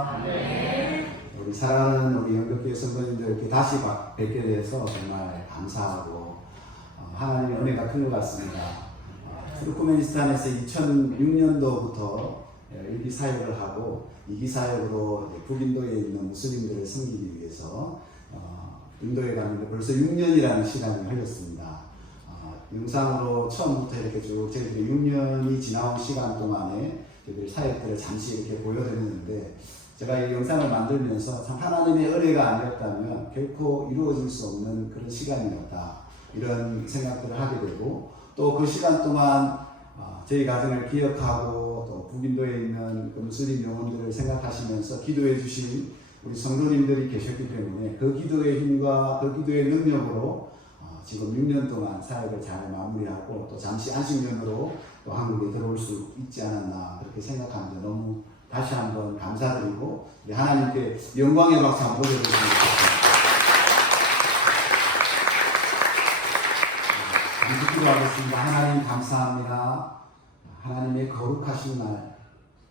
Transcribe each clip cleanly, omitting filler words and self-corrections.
안녕하십니까? 우리 사랑하는 우리 영덕교회 성도님들 다시 뵙게 돼서 정말 감사하고 하나님의 은혜가 큰 것 같습니다. 투르크메니스탄에서 2006년도부터 일기 사역을 하고 2기 사역으로 북인도에 있는 무슬림들을 섬기기 위해서 인도에 갔는데 벌써 6년이라는 시간이 흘렀습니다. 영상으로 처음부터 이렇게 쭉 저희들이 6년이 지나온 시간 동안에 저희들 사역들을 잠시 이렇게 보여드렸는데, 제가 이 영상을 만들면서 참 하나님의 은혜가 아니었다면 결코 이루어질 수 없는 그런 시간이었다, 이런 생각들을 하게 되고, 또 그 시간 동안 저희 가정을 기억하고 또 북인도에 있는 그 무슬림 영혼들을 생각하시면서 기도해 주신 우리 성도님들이 계셨기 때문에 그 기도의 힘과 그 기도의 능력으로 지금 6년 동안 사역을 잘 마무리하고 또 잠시 안식년으로 또 한국에 들어올 수 있지 않았나, 그렇게 생각합니다. 너무 다시 한번 감사드리고 우리 하나님께 영광의 박수 한번 보내드리겠습니다. 잠시 기도하겠습니다. 하나님 감사합니다. 하나님의 거룩하신 날,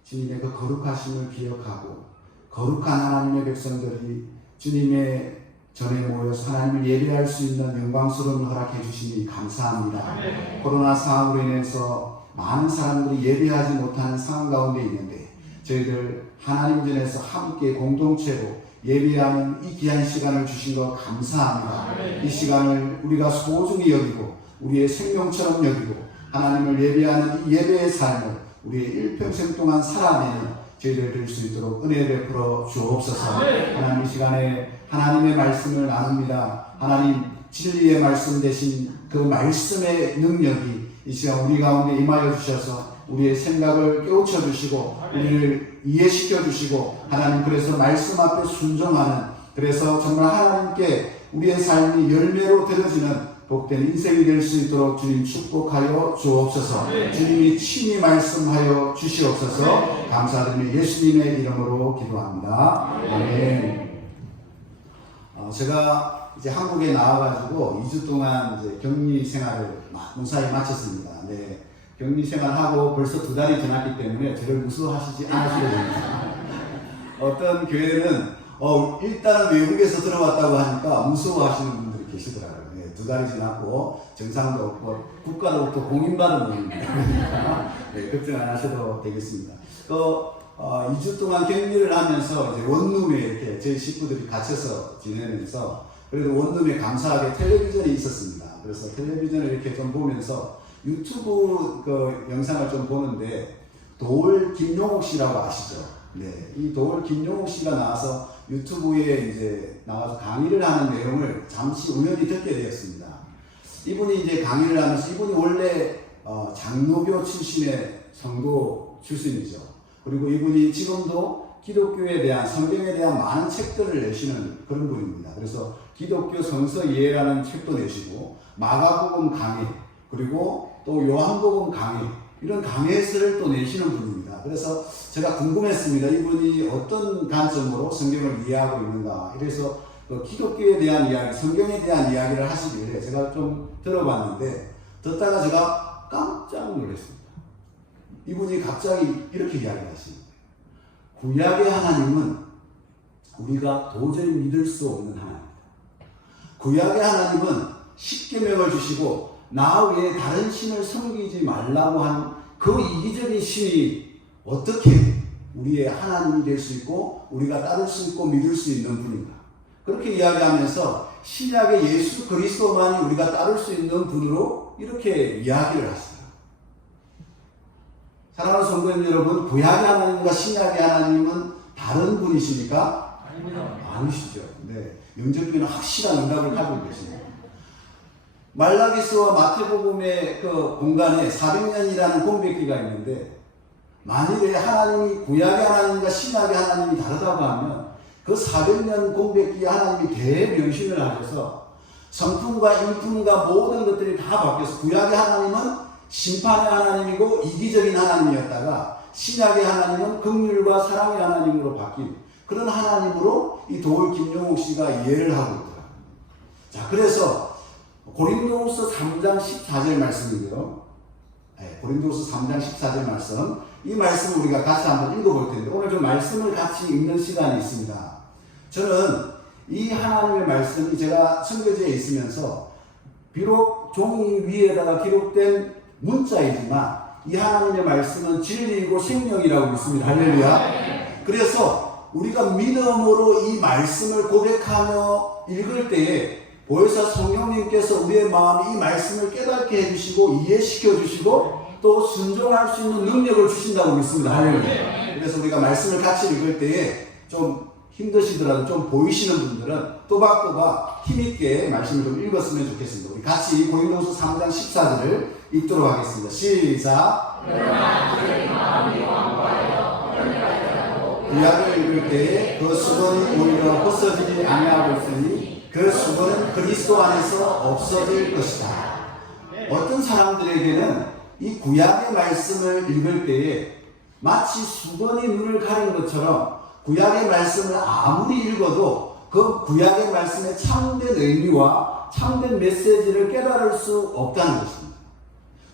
주님의 그 거룩하심을 기억하고 거룩한 하나님의 백성들이 주님의 전에 모여서 하나님을 예배할 수 있는 영광스러운 허락해 주시니 감사합니다. 코로나 상황으로 인해서 많은 사람들이 예배하지 못하는 상황 가운데 있는데 저희들 하나님 전에서 함께 공동체로 예배하는 이 귀한 시간을 주신 것 감사합니다. 이 시간을 우리가 소중히 여기고 우리의 생명처럼 여기고 하나님을 예배하는 이 예배의 삶을 우리의 일평생 동안 살아내는 저희들 될 수 있도록 은혜 베풀어 주옵소서. 하나님, 이 시간에 하나님의 말씀을 나눕니다. 하나님, 진리의 말씀 대신 그 말씀의 능력이 이 시간 우리 가운데 임하여 주셔서 우리의 생각을 깨우쳐 주시고 우리를 이해시켜 주시고, 하나님, 그래서 말씀 앞에 순종하는, 그래서 정말 하나님께 우리의 삶이 열매로 드려지는 복된 인생이 될 수 있도록 주님 축복하여 주옵소서. 주님이 친히 말씀하여 주시옵소서. 감사드리며 예수님의 이름으로 기도합니다. 아멘. 제가 이제 한국에 나와가지고 2주 동안 이제 격리 생활을 무사히 마쳤습니다. 네, 격리 생활하고 벌써 2달이 지났기 때문에 저를 무서워하시지 않으셔도 됩니다. 어떤 교회는 일단은 외국에서 들어왔다고 하니까 무서워하시는 분들이 계시더라고요. 2달이 지났고 정상도 없고 국가로부터 공인받은 분입니다. 그러니까 걱정 안 하셔도 되겠습니다. 2주 동안 격리를 하면서 이제 원룸에 이렇게 저희 식구들이 갇혀서 지내면서 그래도 원룸에 감사하게 텔레비전이 있었습니다. 그래서 텔레비전을 이렇게 좀 보면서 유튜브 그 영상을 좀 보는데 도올 김용옥 씨라고 아시죠? 네, 이 도올 김용옥 씨가 나와서 유튜브에 이제 나와서 강의를 하는 내용을 잠시 우연히 듣게 되었습니다. 이분이 이제 강의를 하면서 이분이 원래 장로교 출신의 성도 출신이죠. 그리고 이분이 지금도 기독교에 대한, 성경에 대한 많은 책들을 내시는 그런 분입니다. 그래서 기독교 성서 이해라는 책도 내시고 마가복음 강의, 그리고 또 요한복음 강의, 이런 강해서를 또 내시는 분입니다. 그래서 제가 궁금했습니다. 이분이 어떤 관점으로 성경을 이해하고 있는가. 그래서 그 기독교에 대한 이야기, 성경에 대한 이야기를 하시길래 제가 좀 들어봤는데, 듣다가 제가 깜짝 놀랐습니다. 이분이 갑자기 이렇게 이야기하십니다. 구약의 하나님은 우리가 도저히 믿을 수 없는 하나님입니다. 구약의 하나님은 십계명을 주시고 나 외에 다른 신을 섬기지 말라고 한 그 이기적인 신이 어떻게 우리의 하나님이 될 수 있고 우리가 따를 수 있고 믿을 수 있는 분인가. 그렇게 이야기하면서 신약의 예수 그리스도만이 우리가 따를 수 있는 분으로 이렇게 이야기를 하십니다. 사랑하는 성도님 여러분, 구약의 하나님과 신약의 하나님은 다른 분이십니까? 아니시죠. 네, 영접교회는 확실한 응답을 가지고 계십니다. 말라기스와 마태복음의 그 공간에 400년이라는 공백기가 있는데, 만일에 하나님이 구약의 하나님과 신약의 하나님이 다르다고 하면 그 400년 공백기에 하나님이 대명신을 하셔서 성품과 인품과 모든 것들이 다 바뀌어서 구약의 하나님은 심판의 하나님이고 이기적인 하나님이었다가 신약의 하나님은 긍휼과 사랑의 하나님으로 바뀐 그런 하나님으로 이 도올 김용옥 씨가 이해를 하고 있더라고요. 자, 그래서 고린도후서 3장 14절 말씀이고요. 네, 고린도후서 3장 14절 말씀 이 말씀을 우리가 같이 한번 읽어볼 텐데, 오늘 좀 말씀을 같이 읽는 시간이 있습니다. 저는 이 하나님의 말씀이 제가 선교지에 있으면서 비록 종이 위에다가 기록된 문자이지만 이 하나님의 말씀은 진리이고 생명이라고 믿습니다. 할렐루야. 그래서 우리가 믿음으로 이 말씀을 고백하며 읽을 때에 보혜사 성령님께서 우리의 마음에 이 말씀을 깨닫게 해주시고 이해시켜 주시고 또 순종할 수 있는 능력을 주신다고 믿습니다. 할렐루야. 그래서 우리가 말씀을 같이 읽을 때에 좀 힘드시더라도 좀 보이시는 분들은 또박또박 힘있게 말씀을 좀 읽었으면 좋겠습니다. 우리 같이 고린도후서 3장 14절을 읽도록 하겠습니다. 시작. 구약을 읽을 때에 그 수건이 오히려 벗어지지 아니하고 있으니 그 수건은 그리스도 안에서 없어질 것이다. 어떤 사람들에게는 이 구약의 말씀을 읽을 때에 마치 수건이 눈을 가린 것처럼 구약의 말씀을 아무리 읽어도 그 구약의 말씀의 참된 의미와 참된 메시지를 깨달을 수 없다는 것입니다.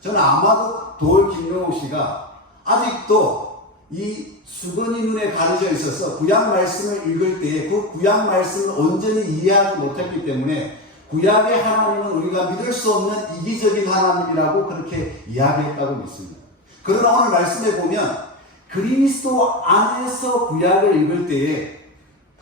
저는 아마도 도올 김용옥 씨가 아직도 이 수건이 눈에 가려져 있어서 구약 말씀을 읽을 때에 그 구약 말씀을 온전히 이해하지 못했기 때문에 구약의 하나님은 우리가 믿을 수 없는 이기적인 하나님이라고 그렇게 이야기했다고 믿습니다. 그러나 오늘 말씀에 보면 그리스도 안에서 구약을 읽을 때에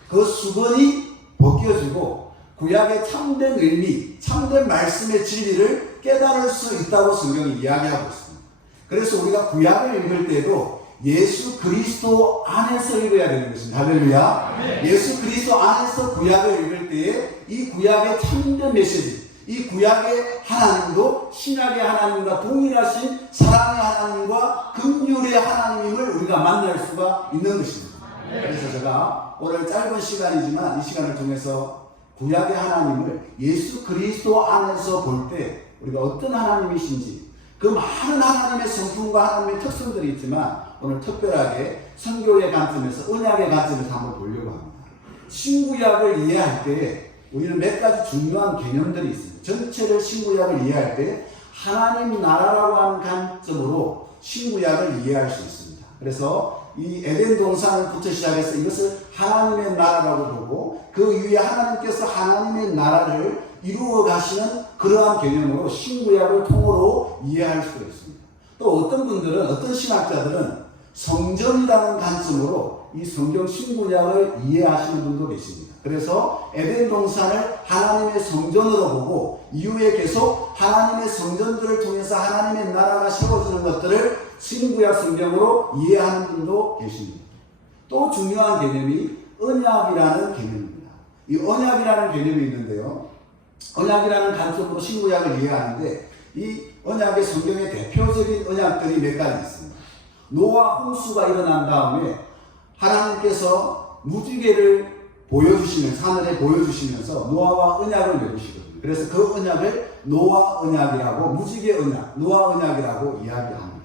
그 수건이 벗겨지고 구약의 참된 의미, 참된 말씀의 진리를 깨달을 수 있다고 성경이 이야기하고 있습니다. 그래서 우리가 구약을 읽을 때도 예수 그리스도 안에서 읽어야 되는 것입니다. 할렐루야. 네. 예수 그리스도 안에서 구약을 읽을 때에 이 구약의 참된 메시지, 이 구약의 하나님도 신약의 하나님과 동일하신 사랑의 하나님과 긍휼의 하나님임을 우리가 만날 수가 있는 것입니다. 네. 그래서 제가 오늘 짧은 시간이지만 이 시간을 통해서 구약의 하나님을 예수 그리스도 안에서 볼 때 우리가 어떤 하나님이신지 그 많은 하나님의 성품과 하나님의 특성들이 있지만 오늘 특별하게 선교의 관점에서 언약의 관점에서 한번 보려고 합니다. 신구약을 이해할 때 우리는 몇 가지 중요한 개념들이 있습니다. 전체를 신구약을 이해할 때 하나님 나라라고 하는 관점으로 신구약을 이해할 수 있습니다. 그래서 이 에덴 동산부터 시작해서 이것을 하나님의 나라라고 보고 그 위에 하나님께서 하나님의 나라를 이루어 가시는 그러한 개념으로 신구약을 통으로 이해할 수가 있습니다. 또 어떤 분들은, 어떤 신학자들은 성전이라는 관점으로 이 성경 신구약을 이해하시는 분도 계십니다. 그래서 에덴 동산을 하나님의 성전으로 보고 이후에 계속 하나님의 성전들을 통해서 하나님의 나라가 세워지는 것들을 신구약 성경으로 이해하는 분도 계십니다. 또 중요한 개념이 언약이라는 개념입니다. 이 언약이라는 개념이 있는데요. 언약이라는 관점으로 신구약을 이해하는데 이 언약의 성경의 대표적인 언약들이 몇 가지 있습니다. 노아 홍수가 일어난 다음에 하나님께서 무지개를 보여주시면서 하늘에 보여주시면서 노아와 언약을 맺으시거든요. 그래서 그 언약을 노아 언약이라고, 무지개 언약, 노아 언약이라고 이야기합니다.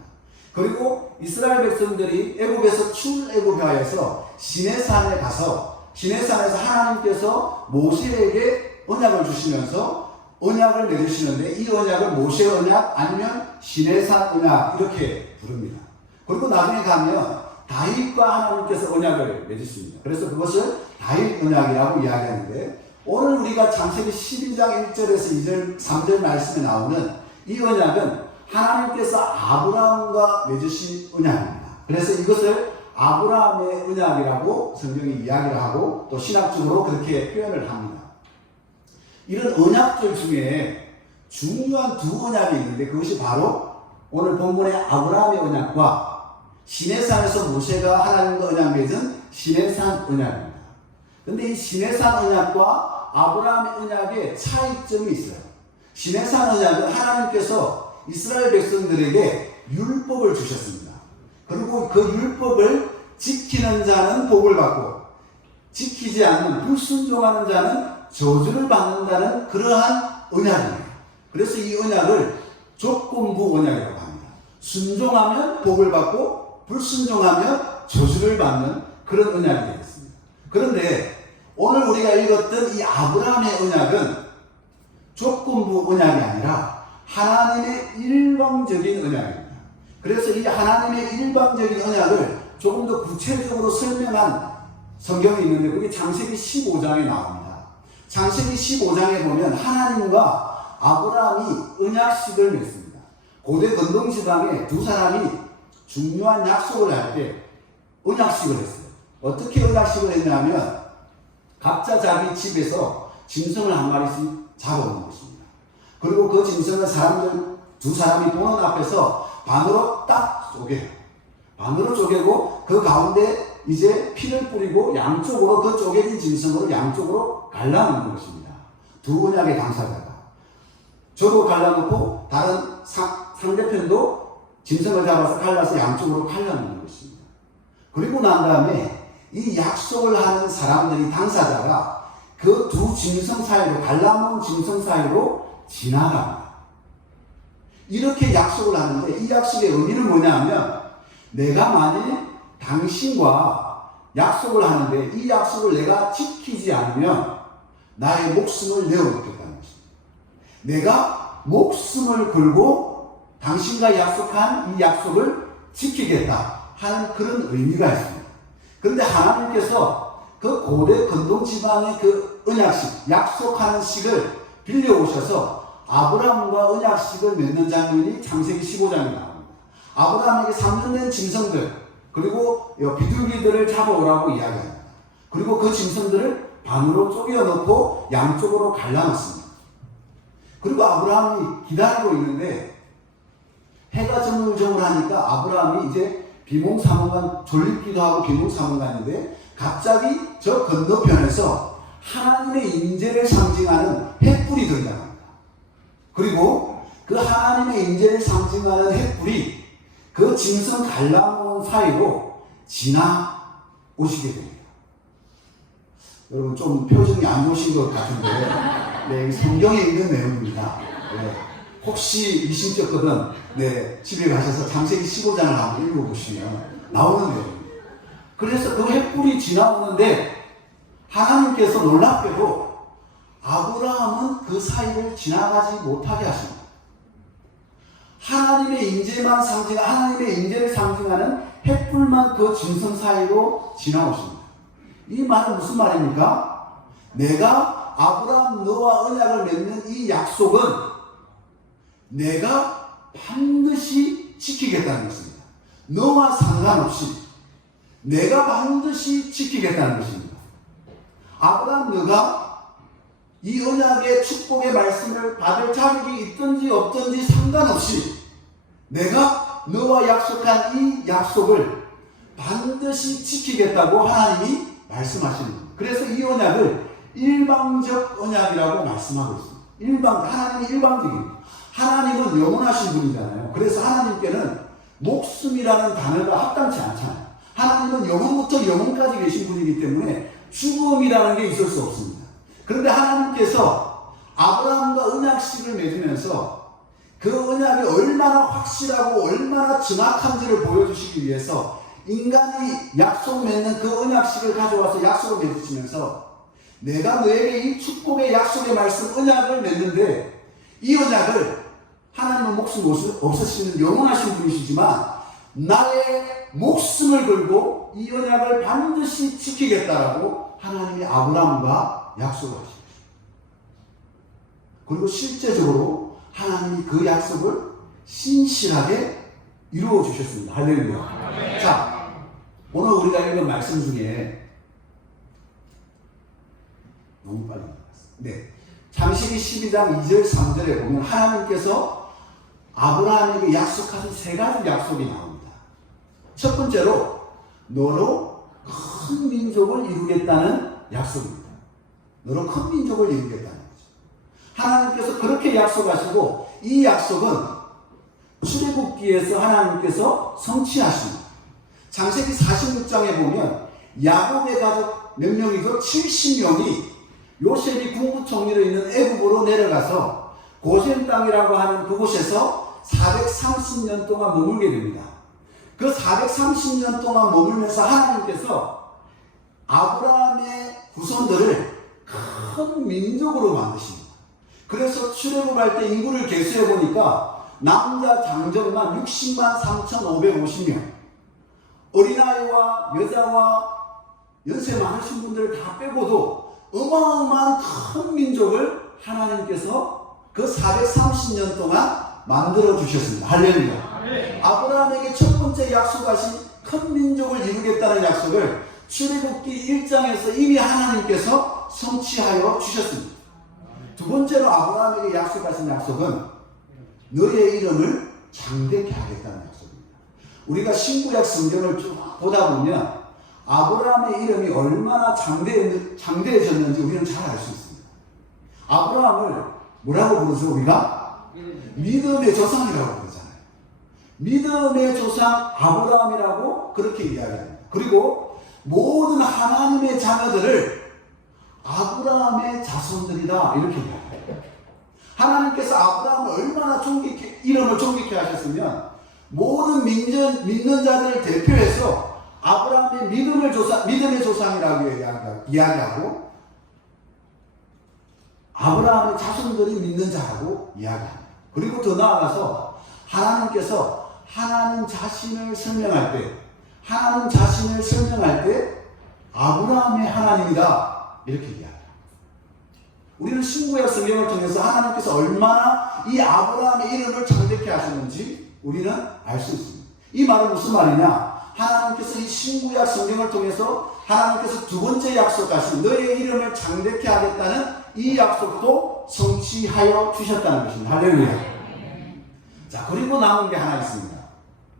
그리고 이스라엘 백성들이 애굽에서 출애굽하여서 시내산에 가서 시내산에서 하나님께서 모세에게 언약을 주시면서 언약을 맺으시는데 이 언약을 모세 언약 아니면 시내산 언약 이렇게 부릅니다. 그리고 나중에 가면 다윗과 하나님께서 언약을 맺으십니다. 그래서 그것을 다윗 언약이라고 이야기하는데 오늘 우리가 창세기 12장 1절에서 2절, 3절 말씀에 나오는 이 언약은 하나님께서 아브라함과 맺으신 언약입니다. 그래서 이것을 아브라함의 언약이라고 성경이 이야기를 하고 또 신학적으로 그렇게 표현을 합니다. 이런 언약들 중에 중요한 두 언약이 있는데 그것이 바로 오늘 본문의 아브라함의 언약과 시내산에서 모세가 하나님과 언약 맺은 시내산 언약입니다. 그런데 이 시내산 언약과 아브라함의 언약에 차이점이 있어요. 시내산 언약은 하나님께서 이스라엘 백성들에게 율법을 주셨습니다. 그리고 그 율법을 지키는 자는 복을 받고 지키지 않는 불순종하는 자는 저주를 받는다는 그러한 언약입니다. 그래서 이 언약을 조건부 언약이라고 합니다. 순종하면 복을 받고 불순종하면 저주를 받는 그런 언약이 되겠습니다. 그런데 오늘 우리가 읽었던 이 아브라함의 언약은 조건부 언약이 아니라 하나님의 일방적인 언약입니다. 그래서 이 하나님의 일방적인 언약을 조금 더 구체적으로 설명한 성경이 있는데 그게 창세기 15장에 나옵니다. 창세기 15장에 보면 하나님과 아브라함이 언약식을 맺습니다. 고대 건동 지방에 두 사람이 중요한 약속을 할 때 언약식을 했어요. 어떻게 언약식을 했냐면 각자 자기 집에서 짐승을 한 마리씩 잡아오는 것입니다. 그리고 그 짐승을 두 사람이 보는 앞에서 반으로 딱 쪼개요. 반으로 쪼개고 그 가운데 이제 피를 뿌리고 양쪽으로 그 쪼개진 짐승을 양쪽으로 갈라놓는 것입니다. 두 언약의 당사자가. 저도 갈라놓고 다른 상대편도 짐승을 잡아서 갈라서 양쪽으로 갈라놓는 것입니다. 그리고 난 다음에 이 약속을 하는 사람들이 당사자가 그 두 짐승 사이로 갈라놓은 짐승 사이로 지나갑니다. 이렇게 약속을 하는데 이 약속의 의미는 뭐냐면 내가 만일 당신과 약속을 하는데 이 약속을 내가 지키지 않으면 나의 목숨을 내어놓겠다는 것입니다. 내가 목숨을 걸고 당신과 약속한 이 약속을 지키겠다 하는 그런 의미가 있습니다. 그런데 하나님께서 그 고대 건동 지방의 그 언약식, 약속하는 식을 빌려오셔서 아브라함과 언약식을 맺는 장면이 창세기 15장에 나옵니다. 아브라함에게 3년 된 짐승들 그리고 비둘기들을 잡아오라고 이야기합니다. 그리고 그 짐승들을 반으로 쪼개어 놓고 양쪽으로 갈라놓습니다. 그리고 아브라함이 기다리고 있는데 해가 저물저물 하니까 아브라함이 이제 비몽사몽간 졸립기도 하고 비몽사몽간인데 갑자기 저 건너편에서 하나님의 임재를 상징하는 횃불이 등장합니다. 그리고 그 하나님의 임재를 상징하는 횃불이 그 짐승 갈라놓은 사이로 지나오시게 됩니다. 여러분 좀 표정이 안 좋으신 것 같은데 네, 성경에 있는 내용입니다. 네, 혹시 미심쩍거든 집에 가셔서 창세기 15장을 한번 읽어보시면 나오는 내용입니다. 그래서 그 횃불이 지나오는데 하나님께서 놀랍게도 아브라함은 그 사이를 지나가지 못하게 하십니다. 하나님의 임재만 하나님의 임재를 상징하는 횃불만 그 짐승 사이로 지나오십니다. 이 말은 무슨 말입니까? 내가 아브라함 너와 언약을 맺는 이 약속은 내가 반드시 지키겠다는 것입니다. 너와 상관없이 내가 반드시 지키겠다는 것입니다. 아브라함 너가 이 언약의 축복의 말씀을 받을 자격이 있든지 없든지 상관없이 내가 너와 약속한 이 약속을 반드시 지키겠다고 하나님이 말씀하시는 겁니다. 그래서 이 언약을 일방적 언약이라고 말씀하고 있습니다. 하나님이 일방적입니다. 하나님은 영원하신 분이잖아요. 그래서 하나님께는 목숨이라는 단어가 합당치 않잖아요. 하나님은 영원부터 영원까지 계신 분이기 때문에 죽음이라는 게 있을 수 없습니다. 그런데 하나님께서 아브라함과 언약식을 맺으면서 그 언약이 얼마나 확실하고 얼마나 정확한지를 보여주시기 위해서 인간이 약속 맺는 그 언약식을 가져와서 약속을 맺으시면서 내가 너에게 이 축복의 약속의 말씀 언약을 맺는데 이 언약을 하나님은 목숨 없으시는 영원하신 분이시지만 나의 목숨을 걸고 이 언약을 반드시 지키겠다라고 하나님이 아브라함과 약속을 하십니다. 그리고 실제적으로 하나님이 그 약속을 신실하게 이루어 주셨습니다. 할렐루야. 자, 오늘 우리가 읽은 말씀 중에 너무 빨리 나갔어요. 네. 창세기 12장 2절 3절에 보면 하나님께서 아브라함에게 약속하신 세 가지 약속이 나옵니다. 첫 번째로 너로 큰 민족을 이루겠다는 약속입니다. 너로 큰 민족을 이루겠다는 거죠. 하나님께서 그렇게 약속하시고 이 약속은 출애굽기에서 하나님께서 성취하십니다. 창세기 46장에 보면 야곱의 가족 몇 명이서 70명이 요셉이 국무총리로 있는 애굽으로 내려가서 고센 땅이라고 하는 그곳에서 430년 동안 머물게 됩니다. 그 430년 동안 머물면서 하나님께서 아브라함의 후손들을 큰 민족으로 만드십니다. 그래서 출애굽할 때 인구를 계수해 보니까 남자 장정만 60만 3,550명, 어린아이와 여자와 연세 많으신 분들을 다 빼고도 어마어마한 큰 민족을 하나님께서 그 430년 동안 만들어 주셨습니다. 할렐루야. 아브라함에게 첫 번째 약속하신 큰 민족을 이루겠다는 약속을 출애굽기 1장에서 이미 하나님께서 성취하여 주셨습니다. 두 번째로 아브라함에게 약속하신 약속은 너의 이름을 장대케 하겠다는 약속입니다. 우리가 신구약 성경을 쭉 보다 보면 아브라함의 이름이 얼마나 장대해졌는지 우리는 잘 알 수 있습니다. 아브라함을 뭐라고 부르죠? 우리가 믿음의 조상이라고 부르잖아요. 믿음의 조상 아브라함이라고 그렇게 이야기합니다. 그리고 모든 하나님의 자녀들을 아브라함의 자손들이다 이렇게 이야기합니다. 하나님께서 아브라함을 얼마나 이름을 존귀케 하셨으면 모든 믿는 자들을 대표해서 아브라함의 믿음의 조상이라고 이야기하고 아브라함의 자손들이 믿는 자라고 이야기합니다. 그리고 더 나아가서 하나님께서 하나님 자신을 설명할 때 아브라함의 하나님이다 이렇게 이야기합니다. 우리는 신구약 성경을 통해서 하나님께서 얼마나 이 아브라함의 이름을 장대케 하셨는지 우리는 알 수 있습니다. 이 말은 무슨 말이냐? 하나님께서 이 신구약 성경을 통해서 하나님께서 두 번째 약속하신 너의 이름을 장대케 하겠다는 이 약속도 성취하여 주셨다는 것입니다. 할렐루야. 자, 그리고 남은 게 하나 있습니다.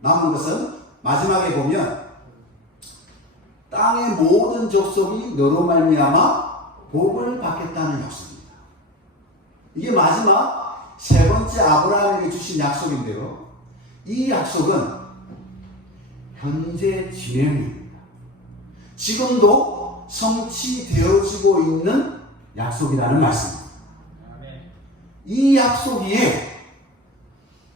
남은 것은 마지막에 보면 땅의 모든 족속이 너로 말미암아 복을 받겠다는 약속입니다. 이게 마지막 세 번째 아브라함에게 주신 약속인데요. 이 약속은 현재 진행입니다. 지금도 성취되어지고 있는 약속이라는 말씀입니다. 이 약속 위에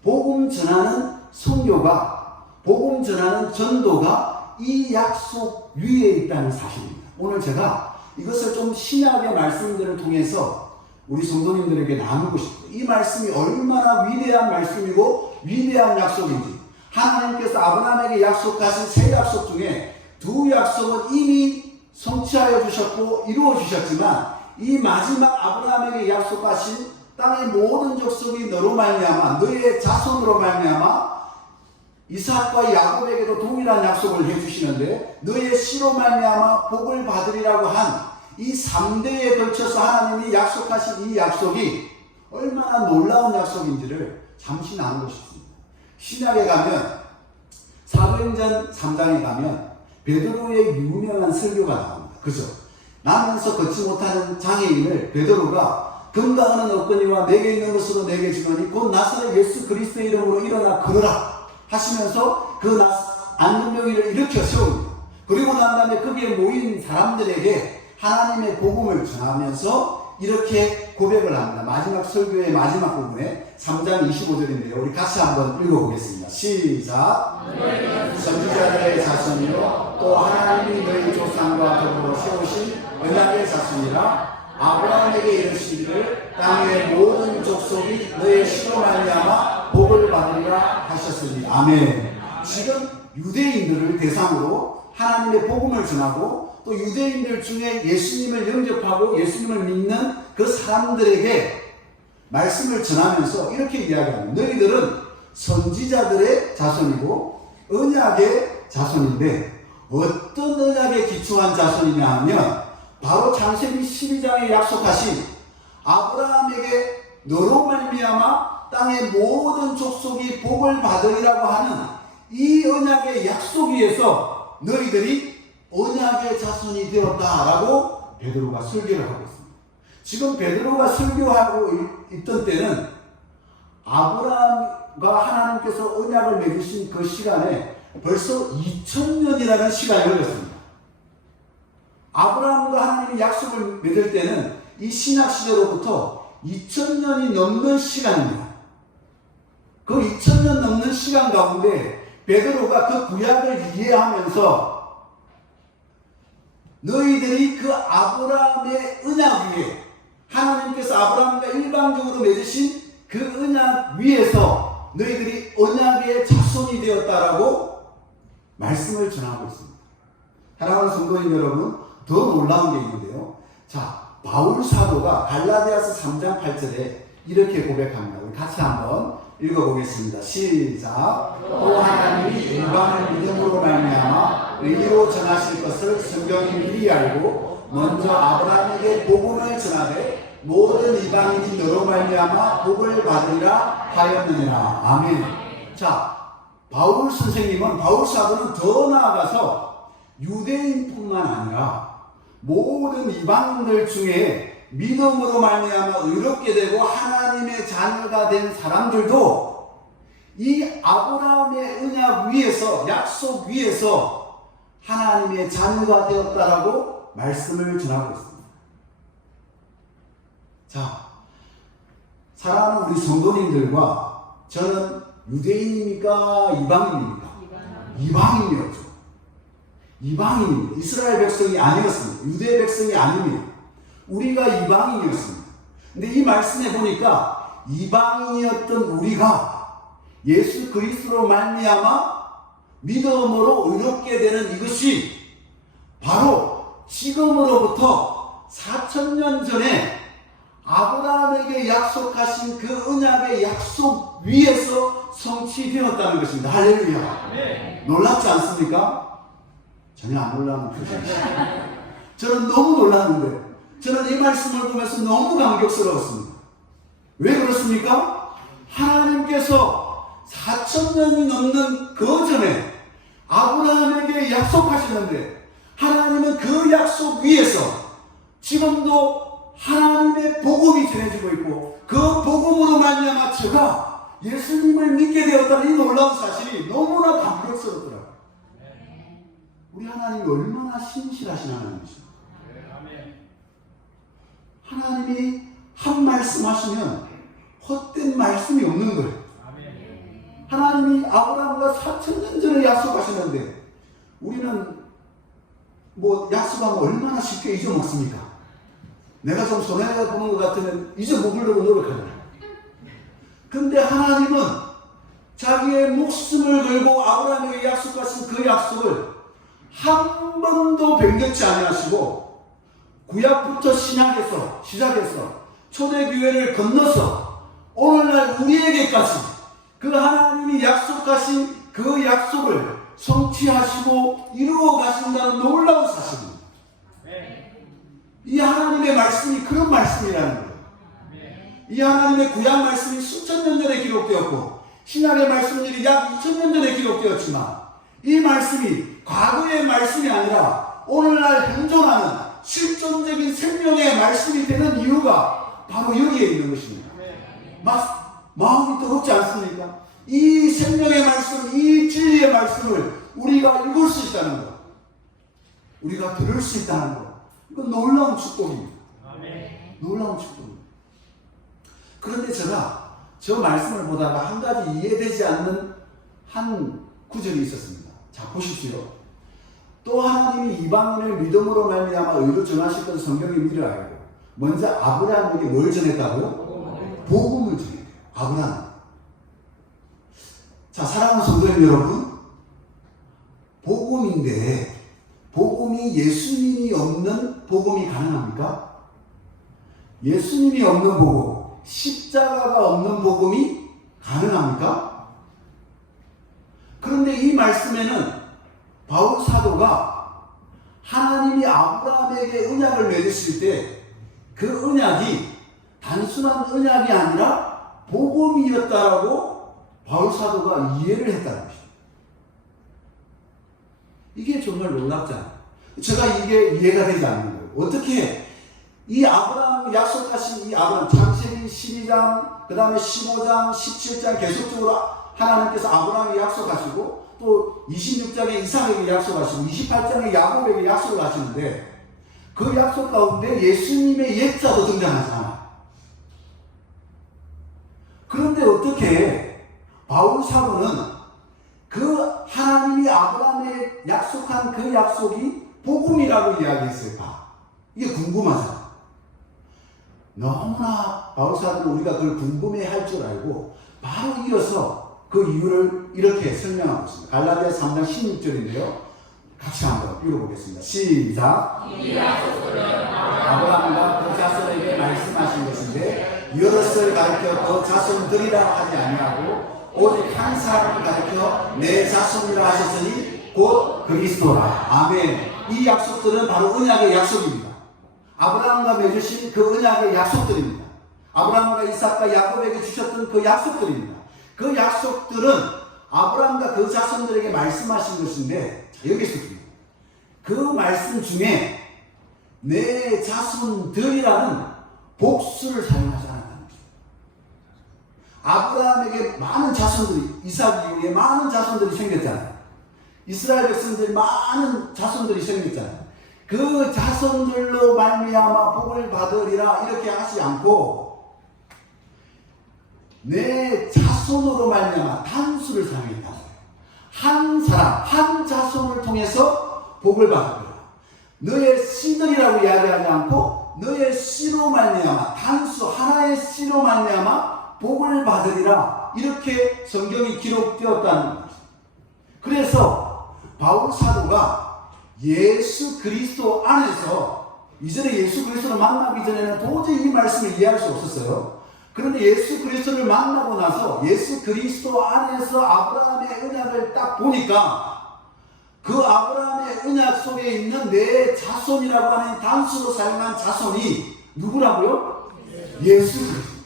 복음 전하는 선교가, 복음 전하는 전도가 이 약속 위에 있다는 사실입니다. 오늘 제가 이것을 좀 신약의 말씀들을 통해서 우리 성도님들에게 나누고 싶어요. 이 말씀이 얼마나 위대한 말씀이고 위대한 약속인지, 하나님께서 아브라함에게 약속하신 세 약속 중에 두 약속은 이미 성취하여 주셨고 이루어 주셨지만, 이 마지막 아브라함에게 약속하신 땅의 모든 족속이 너로 말미암아, 너의 자손으로 말미암아 이삭과 야곱에게도 동일한 약속을 해주시는데, 너의 씨로 말미암아 복을 받으리라고 한 이 3대에 걸쳐서 하나님이 약속하신 이 약속이 얼마나 놀라운 약속인지를 잠시 나누고 싶습니다. 신약에 가면, 사도행전 3장에 가면 베드로의 유명한 설교가 나옵니다. 그죠? 나면서 걷지 못하는 장애인을 베드로가 건강은 없거니와 내게 있는 것으로 내게 주거니 곧 나사렛 예수 그리스도의 이름으로 일어나 걸으라 하시면서 그 안전병이를 일으켜 세웁니다. 그리고 난 다음에 거기에 모인 사람들에게 하나님의 복음을 전하면서 이렇게 고백을 합니다. 마지막 설교의 마지막 부분에 3장 25절인데요. 우리 같이 한번 읽어보겠습니다. 시작. 선지자들의 자손이요 또 하나님이 너희 조상과 더불어 세우신 언약의 자손이라 아브라함에게 이르시기를 땅의 모든 족속이 너의 씨로 말미암아 복을 받으리라 하셨으니. 아멘. 지금 유대인들을 대상으로 하나님의 복음을 전하고 또 유대인들 중에 예수님을 영접하고 예수님을 믿는 그 사람들에게 말씀을 전하면서 이렇게 이야기합니다. 너희들은 선지자들의 자손이고 언약의 자손인데 어떤 언약에 기초한 자손이냐 하면 바로 창세기 12장에 약속하신 아브라함에게 너로 말미암아 땅의 모든 족속이 복을 받으리라고 하는 이 언약의 약속 위에서 너희들이 언약의 자손이 되었다라고 베드로가 설교를 하고 있습니다. 지금 베드로가 설교하고 있던 때는 아브라함과 하나님께서 언약을 맺으신 그 시간에 벌써 2000년이라는 시간이 걸렸습니다. 아브라함과 하나님이 약속을 맺을 때는 이 신약 시대로부터 2000년이 넘는 시간입니다. 그 2000년 넘는 시간 가운데 베드로가 그 구약을 이해하면서 너희들이 그 아브라함의 언약 위에, 하나님께서 아브라함과 일방적으로 맺으신 그 언약 위에서 너희들이 언약의 자손이 되었다라고 말씀을 전하고 있습니다. 사랑하는 성도님 여러분, 더 놀라운 게 있는데요. 자, 바울 사도가 갈라디아서 3장 8절에 이렇게 고백합니다. 우리 같이 한번 읽어보겠습니다. 시작. 또 하나님이 일반을 믿음으로 말미암아 의로 전하실 것을 성경이 미리 알고 먼저 아브라함에게 복음을 전하되 모든 이방인이 너로 말미암아 복을 받으리라 하였느니라. 아멘. 자, 바울 선생님은, 바울 사도는 더 나아가서 유대인뿐만 아니라 모든 이방인들 중에 믿음으로 말미암아 의롭게 되고 하나님의 자녀가 된 사람들도 이 아브라함의 언약 위에서, 약속 위에서 하나님의 자녀가 되었다라고 말씀을 전하고 있습니다. 자, 사랑하는 우리 성도님들과 저는 유대인입니까? 이방인입니까? 이방인이었죠. 이방인입니다. 이스라엘 백성이 아니었습니다. 유대 백성이 아닙니다. 우리가 이방인이었습니다. 근데 이 말씀에 보니까 이방인이었던 우리가 예수 그리스도로 말미암아 믿음으로 의롭게 되는 이것이 바로 지금으로부터 4000년 전에 아브라함에게 약속하신 그 언약의 약속 위에서 성취되었다는 것입니다. 할렐루야. 네. 놀랍지 않습니까? 전혀 안 놀라는 표정이죠. 저는 너무 놀랐는데, 저는 이 말씀을 보면서 너무 감격스러웠습니다. 왜 그렇습니까? 하나님께서 4000년이 넘는 그 전에 아브라함에게 약속하시는데, 하나님은 그 약속 위에서 지금도 하나님의 복음이 전해지고 있고, 그 복음으로 말미암아 제가 예수님을 믿게 되었다는 이 놀라운 사실이 너무나 감격스럽더라고요. 우리 하나님이 얼마나 신실하신 하나님이십니까? 하나님이 한 말씀 하시면 헛된 말씀이 없는 거예요. 하나님이 아브라함과 4000년 전에 약속하시는데 우리는 뭐 약속하면 얼마나 쉽게 잊어먹습니까? 내가 좀 손해보는 것 같으면 잊어먹으려고 노력하잖아요. 근데 하나님은 자기의 목숨을 걸고 아브라함에게 약속하신 그 약속을 한 번도 변경치 아니하시고 구약부터 신약에서 시작해서 초대교회를 건너서 오늘날 우리에게까지 그 하나님이 약속하신 그 약속을 성취하시고 이루어 가신다는 놀라운 사실입니다. 이 하나님의 말씀이 그런 말씀이라는 거예요. 이 하나님의 구약 말씀이 수천 년 전에 기록되었고 신약의 말씀들이 약 2000년 전에 기록되었지만 이 말씀이 과거의 말씀이 아니라 오늘날 현존하는 실존적인 생명의 말씀이 되는 이유가 바로 여기에 있는 것입니다. 마음이 뜨겁지 않습니까? 이 생명의 말씀, 이 진리의 말씀을 우리가 읽을 수 있다는 것, 우리가 들을 수 있다는 것, 이건 놀라운 축복입니다. 놀라운 축복입니다. 그런데 제가 저 말씀을 보다가 한 가지 이해되지 않는 한 구절이 있었습니다. 자, 보십시오. 또 하나님이 이방인을 믿음으로 말미암아 의로 전하실 것을 성경이 미리 알고 먼저 아브라함에게 뭘 전했다고요? 복음을 전했대요. 아브라함. 자, 사랑하는 성도님 여러분, 복음인데 복음이 예수님이 없는 복음이 가능합니까? 예수님이 없는 복음, 십자가가 없는 복음이 가능합니까? 그런데 이 말씀에는 바울 사도가 하나님이 아브라함에게 언약을 맺으실 때 그 언약이 단순한 언약이 아니라 복음이었다라고 바울 사도가 이해를 했다는 것입니다. 이게 정말 놀랍잖아요. 제가 이게 이해가 되지 않는 거예요. 어떻게 이 아브라함 약속하신 이 아브라함 창세기 12장 그 다음에 15장 17장 계속적으로 하나님께서 아브라함에게 약속하시고 또 26장에 이삭에게 약속하시고 28장에 야곱에게 약속을 하시는데 그 약속 가운데 예수님의 옛자도 등장하잖아요. 그런데 어떻게 바울 사도는 그 하나님이 아브라함에 약속한 그 약속이 복음이라고 이야기했을까? 이게 궁금하잖아요. 너무나 바울 사도는 우리가 그걸 궁금해할 줄 알고 바로 이어서 그 이유를 이렇게 설명하고 있습니다. 갈라디아 3장 16절인데요. 같이 한번 읽어보겠습니다. 시작. 이 약속들은 아브라함과 그 자손에게 말씀하신 것인데 여럿을 가리켜 그 자손들이라 하지 아니하고 오직 한 사람을 가리켜 내 자손이라 하셨으니 곧 그리스도라. 아멘. 이 약속들은 바로 언약의 약속입니다. 아브라함과 맺으신 그 언약의 약속들입니다. 아브라함과 이삭과 야곱에게 주셨던 그 약속들입니다. 그 약속들은 아브라함과 그 자손들에게 말씀하신 것인데, 자, 여기 있습니다. 그 말씀 중에 내 자손들이라는 복수를 사용하지 않았다는 것입니다. 아브라함에게 많은 자손들이, 이삭 이후에 많은 자손들이 생겼잖아요. 이스라엘 백성들이 많은 자손들이 생겼잖아요. 그 자손들로 말미암아 복을 받으리라 이렇게 하지 않고 내 자손으로 말미암아 단수를 사용했다. 한 사람, 한 자손을 통해서 복을 받으리라. 너의 씨들이라고 이야기하지 않고 너의 씨로 말미암아 단수 하나의 씨로 말미암아 복을 받으리라 이렇게 성경이 기록되었다는 것입니다. 그래서 바울 사도가 예수 그리스도 안에서 이전에 예수 그리스도를 만나기 전에는 도저히 이 말씀을 이해할 수 없었어요. 그런데 예수 그리스도를 만나고 나서 예수 그리스도 안에서 아브라함의 언약을 딱 보니까 그 아브라함의 언약 속에 있는 내 자손이라고 하는 단수로 사용한 자손이 누구라고요? 예수 그리스도.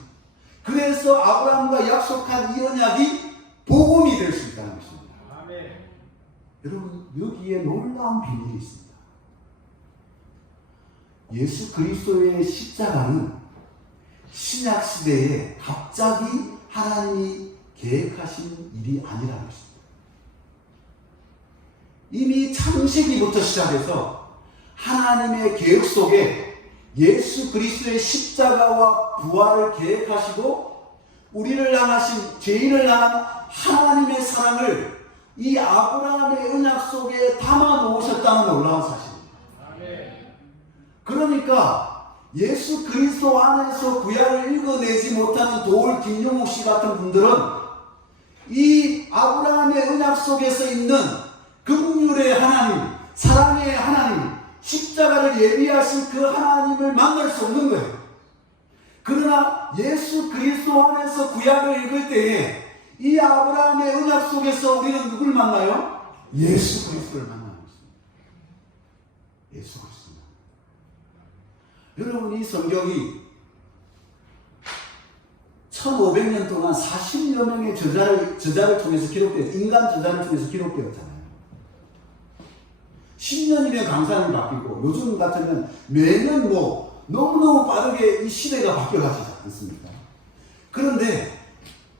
그래서 아브라함과 약속한 이 언약이 복음이 될 수 있다는 것입니다. 여러분, 여기에 놀라운 비밀이 있습니다. 예수 그리스도의 십자가는 신약 시대에 갑자기 하나님이 계획하신 일이 아니라는 것입니다. 이미 창세기부터 시작해서 하나님의 계획 속에 예수 그리스도의 십자가와 부활을 계획하시고 우리를 향하신 죄인을 향한 하나님의 사랑을 이 아브라함의 언약 속에 담아 놓으셨다는 놀라운 사실입니다. 그러니까 예수 그리스도 안에서 구약을 읽어내지 못하는 도울 김용욱 씨 같은 분들은 이 아브라함의 언약 속에서 있는 긍휼의 하나님, 사랑의 하나님, 십자가를 예비하신 그 하나님을 만날 수 없는 거예요. 그러나 예수 그리스도 안에서 구약을 읽을 때에 이 아브라함의 언약 속에서 우리는 누굴 만나요? 예수 그리스도를 만나는 것입니다. 예수 그리스도. 여러분, 이 성경이 1500년 동안 40여 명의 저자를 통해서 기록되었어요. 인간 저자를 통해서 기록되었잖아요. 10년이면 강사님이 바뀌고 요즘 같으면 매년 너무너무 빠르게 이 시대가 바뀌어가지 않습니까? 그런데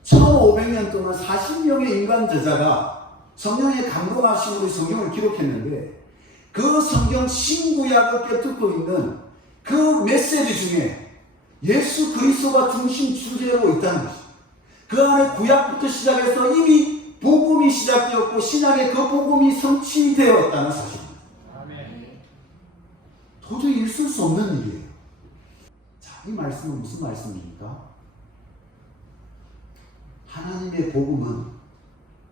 1500년 동안 40명의 인간 저자가 성령의 감동하심으로 성경을 기록했는데 그 성경 신구약을 꿰뚫고 있는 그 메시지 중에 예수 그리스도가 중심 주제로 있다는 것입니다. 그 안에 구약부터 시작해서 이미 복음이 시작되었고 신약의 그 복음이 성취되었다는 사실입니다. 도저히 있을 수 없는 일이에요. 자, 이 말씀은 무슨 말씀입니까? 하나님의 복음은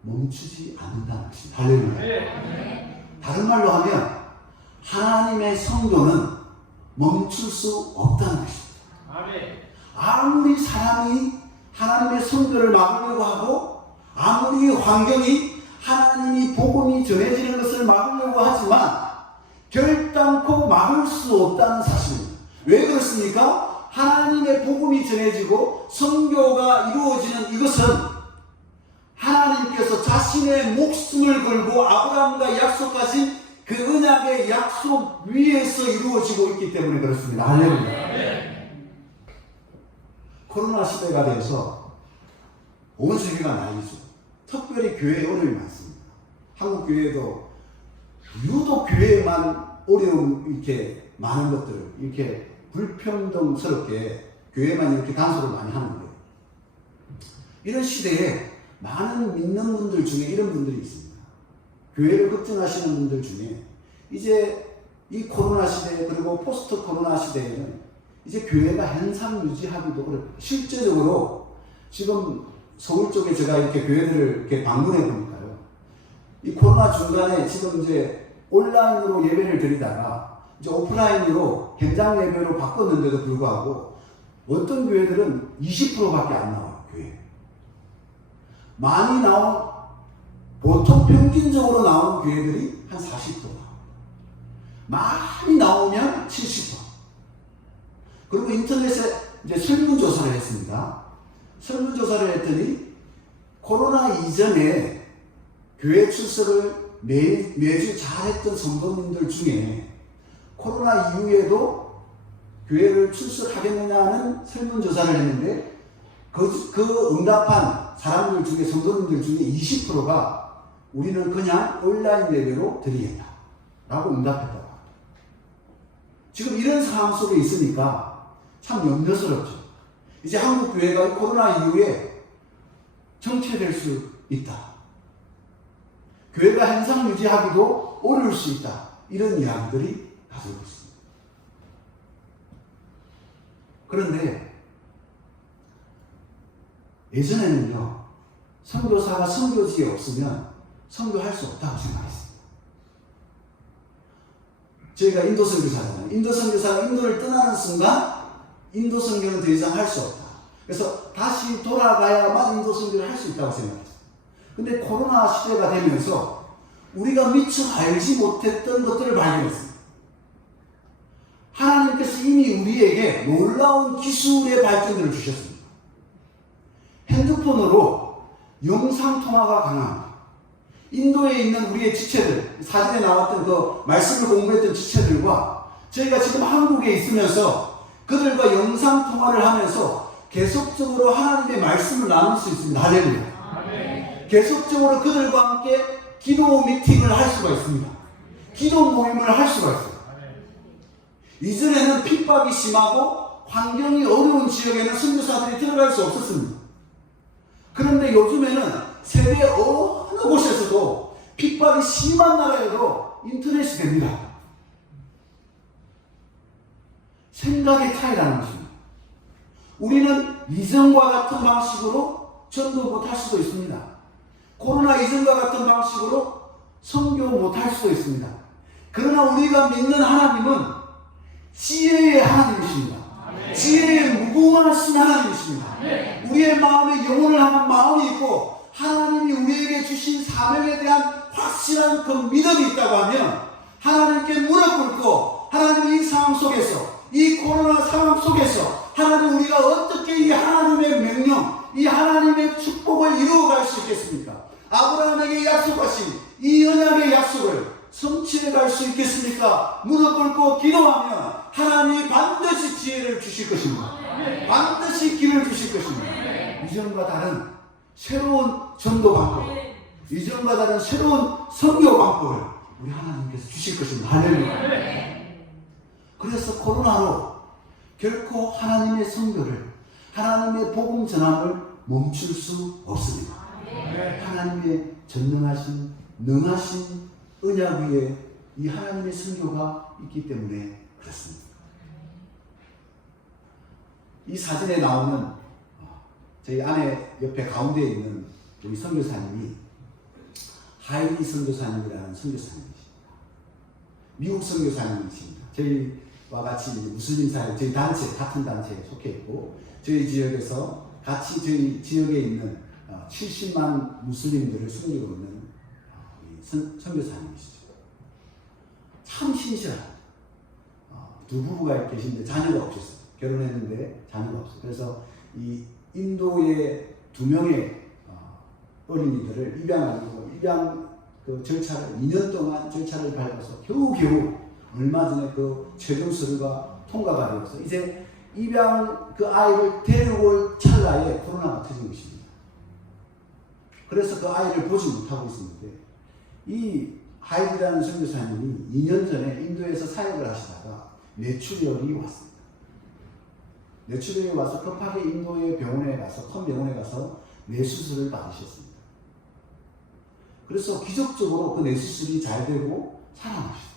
멈추지 않는다는 것입니다. 할렐루야. 다른 말로 하면 하나님의 성도는 멈출 수 없다는 것입니다. 아무리 사람이 하나님의 성도를 막으려고 하고 아무리 환경이 하나님이 복음이 전해지는 것을 막으려고 하지만 결단코 막을 수 없다는 사실입니다. 왜 그렇습니까? 하나님의 복음이 전해지고 선교가 이루어지는 이것은 하나님께서 자신의 목숨을 걸고 아브라함과 약속하신 그 언약의 약속 위에서 이루어지고 있기 때문에 그렇습니다. 할렐루야. 코로나 시대가 돼서 온 세계가 난리죠. 특별히 교회에 어려움이 많습니다. 한국 교회도 유독 교회에만 어려움 이렇게 많은 것들 이렇게 불평등스럽게 교회만 이렇게 간섭을 많이 하는 거예요. 이런 시대에 많은 믿는 분들 중에 이런 분들이 있습니다. 교회를 걱정하시는 분들 중에 이제 이 코로나 시대 그리고 포스트 코로나 시대에는 이제 교회가 현상 유지하기도 어렵고 실제적으로 지금 서울 쪽에 제가 이렇게 교회들을 이렇게 방문해 보니까요. 이 코로나 중간에 지금 이제 온라인으로 예배를 드리다가 이제 오프라인으로 현장 예배로 바꿨는데도 불구하고 어떤 교회들은 20%밖에 안 나와요, 교회. 많이 나온, 보통 평균적으로 나오는 교회들이 한 40% 나와요. 많이 나오면 70%. 그리고 인터넷에 이제 설문조사를 했습니다. 설문조사를 했더니 코로나 이전에 교회 출석을 매주 잘했던 성도님들 중에 코로나 이후에도 교회를 출석하겠느냐는 설문조사를 했는데 그 응답한 사람들 중에, 성도님들 중에 20%가 우리는 그냥 온라인 예배로 드리겠다 라고 응답했다고 합니다. 지금 이런 상황 속에 있으니까 참 염려스럽죠. 이제 한국 교회가 코로나 이후에 정체될 수 있다. 교회가 현상 유지하기도 어려울 수 있다. 이런 이야기들이 가지고 있습니다. 그런데 예전에는요, 선교사가 선교지에 없으면 선교할 수 없다고 생각했습니다. 저희가 인도 선교사잖아요. 인도 선교사가 인도를 떠나는 순간 인도 선교는 더 이상 할 수 없다. 그래서 다시 돌아가야만 인도 선교를 할 수 있다고 생각했어요. 근데 코로나 시대가 되면서 우리가 미처 알지 못했던 것들을 발견했습니다. 하나님께서 이미 우리에게 놀라운 기술의 발전들을 주셨습니다. 핸드폰으로 영상통화가 가능합니다. 인도에 있는 우리의 지체들, 사진에 나왔던 그 말씀을 공부했던 지체들과 저희가 지금 한국에 있으면서 그들과 영상통화를 하면서 계속적으로 하나님의 말씀을 나눌 수 있습니다. 할렐루야. 계속적으로 그들과 함께 기도 미팅을 할 수가 있습니다. 기도 모임을 할 수가 있어요. 이전에는 핍박이 심하고 환경이 어려운 지역에는 선교사들이 들어갈 수 없었습니다. 그런데 요즘에는 세계 어느 곳에서도 핍박이 심한 나라에도 인터넷이 됩니다. 생각의 차이라는 것입니다. 우리는 이전과 같은 방식으로 전도 못할 수도 있습니다. 코로나 이전과 같은 방식으로 선교 못할 수도 있습니다. 그러나 우리가 믿는 하나님은 지혜의 하나님이십니다. 지혜의 무궁하신 하나님이십니다. 우리의 마음에 영혼을 향한 마음이 있고 하나님이 우리에게 주신 사명에 대한 확실한 그 믿음이 있다고 하면 하나님께 무릎 꿇고 하나님 이 상황 속에서, 이 코로나 상황 속에서 하나님 우리가 어떻게 이 하나님의 명령, 이 하나님의 축복을 이루어갈 수 있겠습니까? 아브라함에게 약속하신 이 언약의 약속을 성취해 갈 수 있겠습니까? 무릎 꿇고 기도하면 하나님이 반드시 지혜를 주실 것입니다. 반드시 길을 주실 것입니다. 이전과 다른 새로운 전도 방법, 이전과 다른 새로운 선교 방법을 우리 하나님께서 주실 것입니다. 할렐루야. 그래서 코로나로 결코 하나님의 선교를, 하나님의 복음 전함을 멈출 수 없습니다. 하나님의 전능하신, 능하신 언약 위에 이 하나님의 선교가 있기 때문에 그렇습니다. 이 사진에 나오는 저희 아내 옆에 가운데 있는 우리 선교사님이 하이리 선교사님이라는 선교사님이십니다. 미국 선교사님이십니다. 저희와 같이 무슬림 사회, 저희 단체, 같은 단체에 속해 있고 저희 지역에서 같이 저희 지역에 있는 70만 무슬림들을 섬기고 있는 선교사님이시죠. 참 신실한 두 부부가 계신데 자녀가 없었어요. 결혼했는데 자녀가 없어요. 그래서 이 인도의 2명의 어린이들을 입양하고 입양 그 절차를 2년 동안 절차를 밟아서 겨우겨우 얼마 전에 그 최종 서류가 통과가 되어서 이제 입양 그 아이를 데리고 올 찰나에 코로나가 터진 것입니다. 그래서 그 아이를 보지 못하고 있었는데 이 하이디라는 선교사님이 2년 전에 인도에서 사역을 하시다가 뇌출혈이 왔습니다. 뇌출혈이 와서 급하게 인도의 병원에 가서, 큰 병원에 가서 뇌수술을 받으셨습니다. 그래서 기적적으로 그 뇌수술이 잘 되고 살아나셨습니다.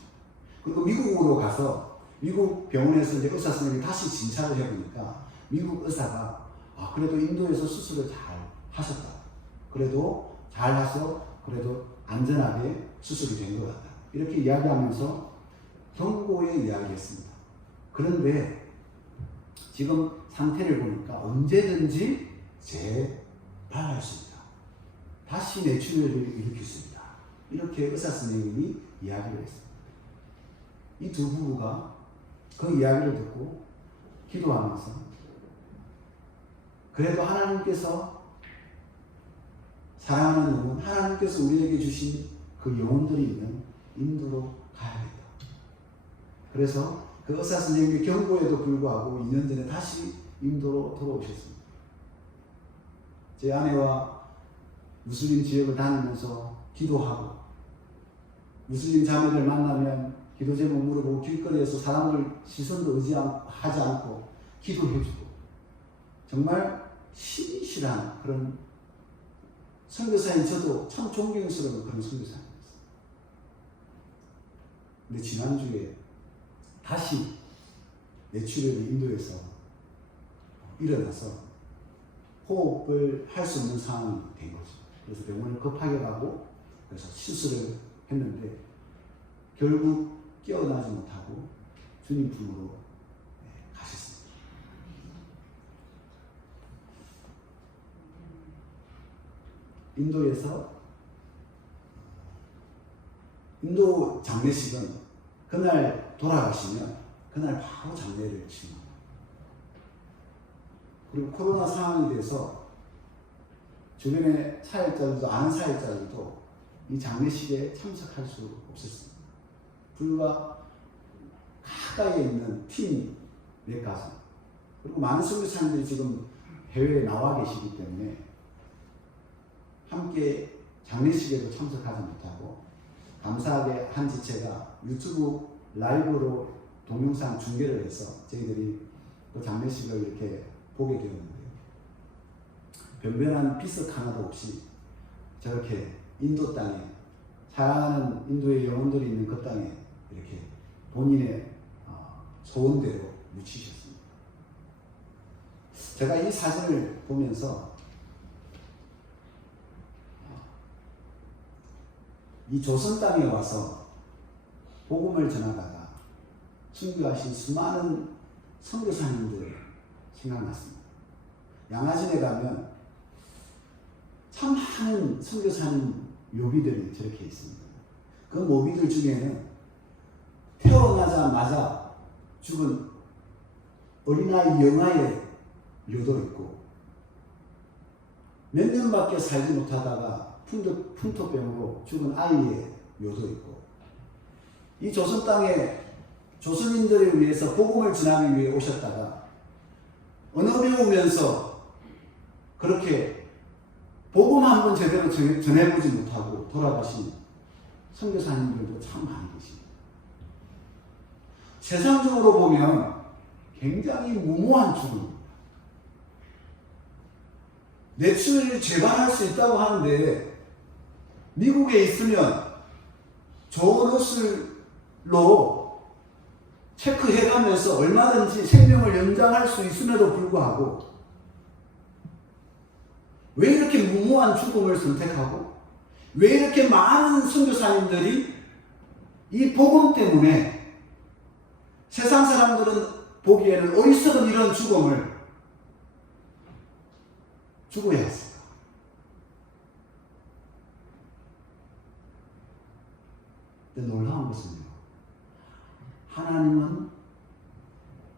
그리고 미국으로 가서 미국 병원에서 이제 의사 선생님이 다시 진찰을 해보니까 미국 의사가 그래도 인도에서 수술을 잘 하셨다. 그래도 잘 하서 그래도 안전하게 수술이 된 것 같다. 이렇게 이야기하면서 경고의 이야기를 했습니다. 그런데 지금 상태를 보니까 언제든지 재발할 수 있다. 다시 뇌출혈을 일으킬 수 있다. 이렇게 의사 선생님이 이야기를 했습니다. 이 두 부부가 그 이야기를 듣고 기도하면서 그래도 하나님께서 사랑하는 영혼, 하나님께서 우리에게 주신 그 영혼들이 있는 인도로 가야겠다. 그래서 그 의사 선생님의 경고에도 불구하고 2년 전에 다시 인도로 돌아오셨습니다. 제 아내와 무슬림 지역을 다니면서 기도하고 무슬림 자매들 만나면 기도 제목 물어보고 길거리에서 사람들 시선도 의지하지 않고 기도해주고 정말 신실한 그런 선교사인 저도 참 존경스러운 그런 선교사입니다. 근데 지난주에 다시 뇌출혈이 인도에서 일어나서 호흡을 할 수 없는 상황이 된 거죠. 그래서 병원을 급하게 가고 그래서 수술을 했는데 결국 깨어나지 못하고 주님 품으로 가셨습니다. 인도에서 인도 장례식은 그날 돌아가시면 그날 바로 장례를 치는 거예요. 그리고 코로나 상황이 돼서 주변의 사역자들도 아는 사역자들도 이 장례식에 참석할 수 없었습니다. 불과 가까이에 있는 팀 몇 가지 그리고 많은 선교사님들이 지금 해외에 나와 계시기 때문에 함께 장례식에도 참석하지 못하고 감사하게 한 지체가 유튜브 라이브로 동영상 중계를 해서 저희들이 그 장례식을 이렇게 보게 되었는데요. 변변한 비석 하나도 없이 저렇게 인도 땅에 사랑하는 인도의 영혼들이 있는 그 땅에 이렇게 본인의 소원대로 묻히셨습니다. 제가 이 사진을 보면서 이 조선 땅에 와서 복음을 전하다가 순교하신 수많은 선교사님들 생각났습니다. 양화진에 가면 참 많은 선교사님 묘비들이 저렇게 있습니다. 그 묘비들 중에는 태어나자마자 죽은 어린아이 영아의 묘도 있고 몇 년밖에 살지 못하다가 풍토병으로 죽은 아이의 묘도 있고 이 조선 땅에 조선인들을 위해서 복음을 전하기 위해 오셨다가 언어 배우면서 그렇게 복음 한 번 제대로 전해보지 못하고 돌아가신 선교사님들도 참 많이 계십니다. 세상적으로 보면 굉장히 무모한 죽음입니다. 뇌출혈을 재발할 수 있다고 하는데 미국에 있으면 좋은 옷을로 체크해가면서 얼마든지 생명을 연장할 수 있음에도 불구하고 왜 이렇게 무모한 죽음을 선택하고 왜 이렇게 많은 선교사님들이 이 복음 때문에 세상 사람들은 보기에는 어리석은 이런 죽음을 죽어야 했을까? 근데 놀라운 것은요, 하나님은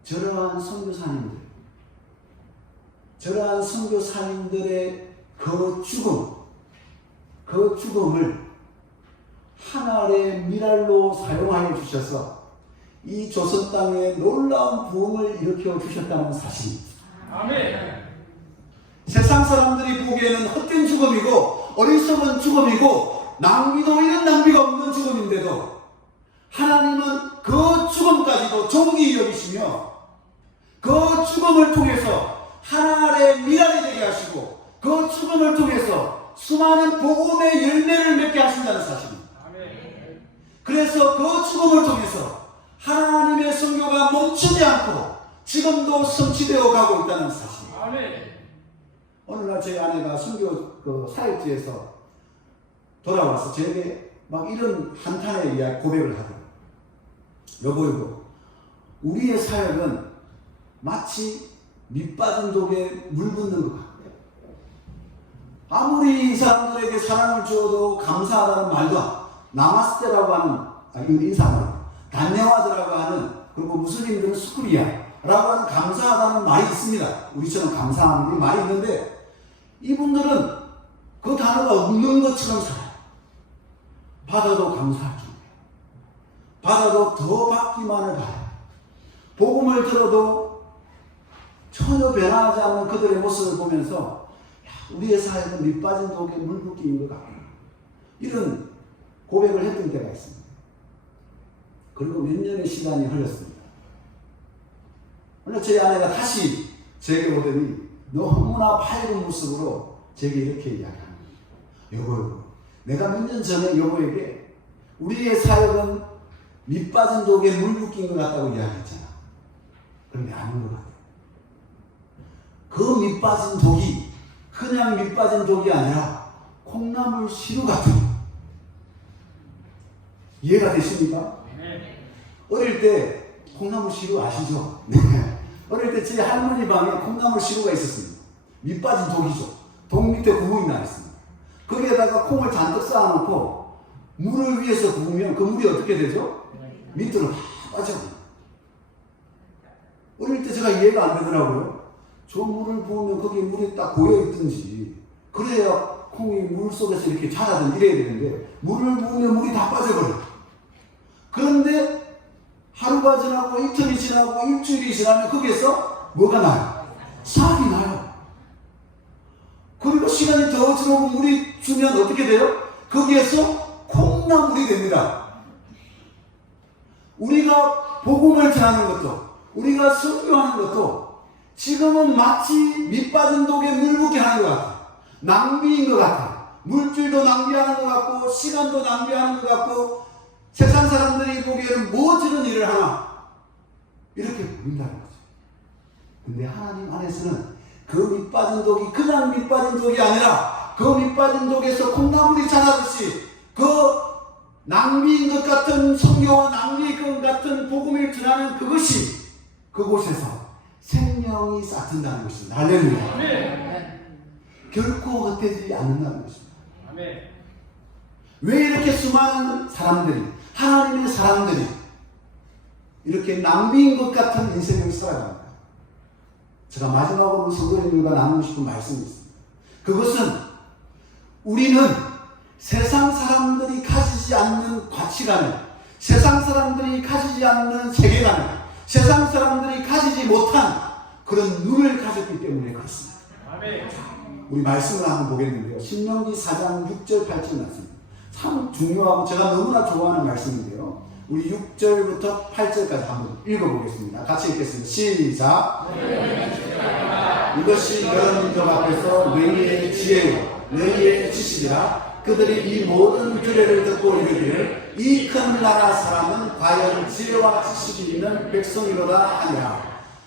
저러한 선교사님들의 그 죽음을 하나의 미랄로 사용하여 주셔서 이 조선 땅에 놀라운 부흥을 일으켜 주셨다는 사실입니다. 아멘. 세상 사람들이 보기에는 헛된 죽음이고 어리석은 죽음이고 낭비도 이런 낭비가 없는 죽음인데도 하나님은 그 죽음까지도 존귀히 여기시며 그 죽음을 통해서 하나의 미랄이 되게 하시고 그 죽음을 통해서 수많은 복음의 열매를 맺게 하신다는 사실입니다. 아멘. 그래서 그 죽음을 통해서 하나님의 선교가 멈추지 않고 지금도 성취되어 가고 있다는 사실. 아멘. 어느 날 저희 아내가 선교 그 사역지에서 돌아와서 저에게 막 이런 한탄의 이야기 고백을 하더라고요. 여보, 우리의 사역은 마치 밑빠진 독에 물 붓는 것 같아요. 아무리 이 사람들에게 사랑을 주어도 감사하다는 말도 나마스테라고 하는 이건 인사말이에요. 단녀와드라고 하는, 그리고 무슬림들은 수크리야라고 하는 감사하다는 말이 있습니다. 우리처럼 감사하는 게 많이 있는데 이분들은 그 단어가 없는 것처럼 살아요. 받아도 감사할 줄, 받아도 더 받기만을 바라요. 복음을 들어도 전혀 변하지 않는 그들의 모습을 보면서 우리의 사역은 밑빠진 독에 물 붓기인 것 같구나, 이런 고백을 했던 때가 있습니다. 그리고 몇 년의 시간이 흘렀습니다. 그래서 저희 아내가 다시 제게 오더니 너무나 밝은 모습으로 제게 이렇게 이야기합니다. 여보, 내가 몇 년 전에 여보에게 우리의 사역은 밑빠진 독에 물 붓긴 것 같다고 이야기했잖아. 그런데 아닌 것 같아. 그 밑빠진 독이 그냥 밑빠진 독이 아니라 콩나물 시루 같은, 이해가 되십니까? 어릴 때 콩나물 시루 아시죠? 네. 어릴 때 제 할머니 방에 콩나물 시루가 있었습니다. 밑빠진 독이죠. 독 밑에 구멍이 나 있습니다. 거기에다가 콩을 잔뜩 쌓아놓고 물을 위에서 부으면 그 물이 어떻게 되죠? 밑으로 다 빠져요. 어릴 때 제가 이해가 안 되더라고요. 저 물을 부으면 거기에 물이 딱 고여있든지, 그래야 콩이 물 속에서 이렇게 자라든 이래야 되는데 물을 부으면 물이 다 빠져버려요. 그런데 하루가 지나고 이틀이 지나고 일주일이 지나면 거기에서 뭐가 나요? 싹이 나요. 그리고 시간이 더 지나고 물이 주면 어떻게 돼요? 거기에서 콩나물이 됩니다. 우리가 복음을 전하는 것도, 우리가 선교하는 것도 지금은 마치 밑빠진 독에 물 붓게 하는 것 같아요. 낭비인 것 같아요. 물질도 낭비하는 것 같고 시간도 낭비하는 것 같고 세상 사람들이 보기에는 뭐 저런 일을 하나, 이렇게 보인다는 거죠. 근데 하나님 안에서는 그 밑빠진 독이 그냥 밑빠진 독이 아니라 그 밑빠진 독에서 콩나물이 자라듯이 그 낭비인 것 같은 성경과 낭비인 것 같은 복음을 전하는 그것이 그곳에서 생명이 싹튼다는 것입니다. 할렐루야. 결코 헛되지 않는다는 것입니다. 왜 이렇게 수많은 사람들이, 하나님의 사람들이 이렇게 낭비인 것 같은 인생을 살아갑니다. 제가 마지막으로 성도님들과 나누고 싶은 말씀이 있습니다. 그것은 우리는 세상 사람들이 가지지 않는 가치관을, 세상 사람들이 가지지 않는 세계관을, 세상 사람들이 가지지 못한 그런 눈을 가졌기 때문에 그렇습니다. 우리 말씀을 한번 보겠는데요. 신명기 4장 6절 8절 말씀입니다. 참 중요하고 제가 너무나 좋아하는 말씀인데요. 우리 6절부터 8절까지 한번 읽어보겠습니다. 같이 읽겠습니다. 시작. 이것이 여러 민족 앞에서 너희의 지혜요 너희의 지식이라. 그들이 이 모든 규례를 듣고 이르기를 이 큰 나라 사람은 과연 지혜와 지식이 있는 백성이로다 하니라.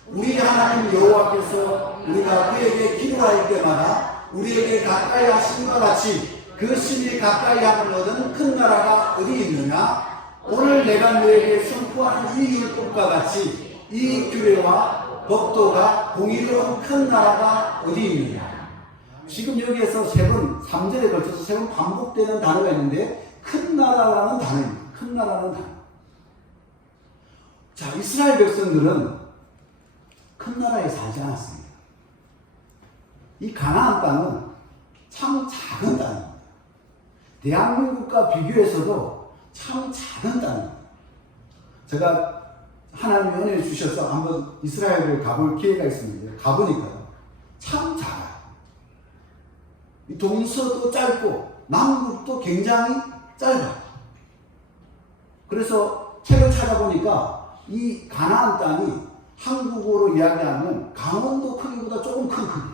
우리 하나님 여호와께서 우리가 그에게 기도할 때마다 우리에게 가까이 하심과 같이 그 신이 가까이 함을 얻은 큰 나라가 어디 있느냐? 오늘 내가 너에게 선포하는 이 율법과 같이 이 규례와 법도가 공의로운 큰 나라가 어디 있느냐? 지금 여기에서 세 번, 3절에 걸쳐서 세 번 반복되는 단어가 있는데 큰 나라라는 단어입니다. 큰 나라라는 단어. 자, 이스라엘 백성들은 큰 나라에 살지 않았습니다. 이 가나안 땅은 참 작은 땅입니다. 대한민국과 비교해서도 참 작은 땅입니다. 제가 하나님의 은혜를 주셔서 한번 이스라엘을 가볼 기회가 있습니다. 가보니까 참 작아요. 동서도 짧고 남북도 굉장히 짧아요. 그래서 책을 찾아보니까 이 가나안 땅이 한국어로 이야기하면 강원도 크기보다 조금 큰 크기.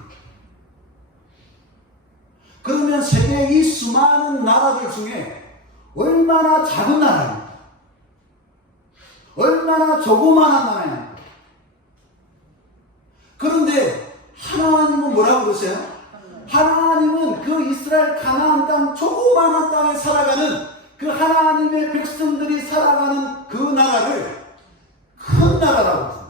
그러면 세계의 이 수많은 나라들 중에 얼마나 작은 나라입니까? 얼마나 조그마한 나라입니까? 그런데 하나님은 뭐라고 그러세요? 하나님은 그 이스라엘 가나안 땅 조그마한 땅에 살아가는 그 하나님의 백성들이 살아가는 그 나라를 큰 나라라고 생각합니다.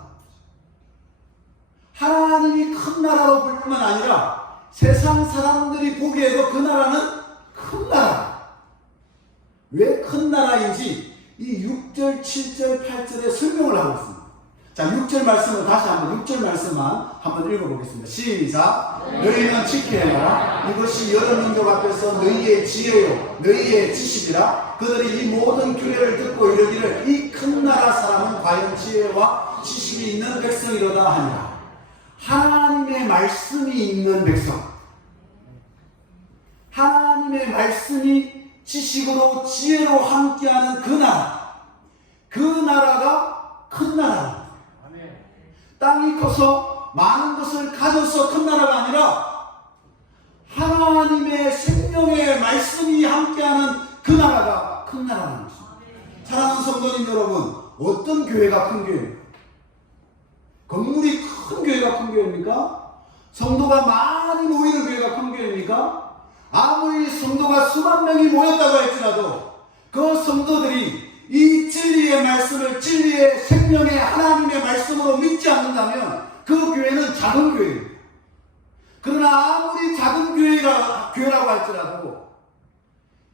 하나님이 큰 나라로 볼 뿐만 아니라 세상 사람들이 보기에도 그 나라는 큰 나라. 왜 큰 나라인지 이 6절, 7절, 8절에 설명을 하고 있습니다. 자, 6절 말씀을 다시 한번 6절 말씀만 한번 읽어보겠습니다. 시작. 너희는 지켜야 하라. 이것이 여러 민족 앞에서 너희의 지혜요 너희의 지식이라. 그들이 이 모든 규례를 듣고 이르기를 이 큰 나라 사람은 과연 지혜와 지식이 있는 백성이로다 하니라. 하나님의 말씀이 있는 백성, 하나님의 말씀이 지식으로 지혜로 함께하는 그 나라, 그 나라가 큰 나라입니다. 땅이 커서 많은 것을 가져서 큰 나라가 아니라 하나님의 생명의 말씀이 함께하는 그 나라가 큰 나라라는 것입니다. 사랑하는 성도님 여러분, 어떤 교회가 큰 교회입니까? 건물이 큰 교회가 큰 교회입니까? 성도가 많이 모이는 교회가 큰 교회입니까? 아무리 성도가 수만 명이 모였다고 할지라도 그 성도들이 이 진리의 말씀을 진리의 생명의 하나님의 말씀으로 믿지 않는다면 그 교회는 작은 교회입니다. 그러나 아무리 작은 교회라고 할지라도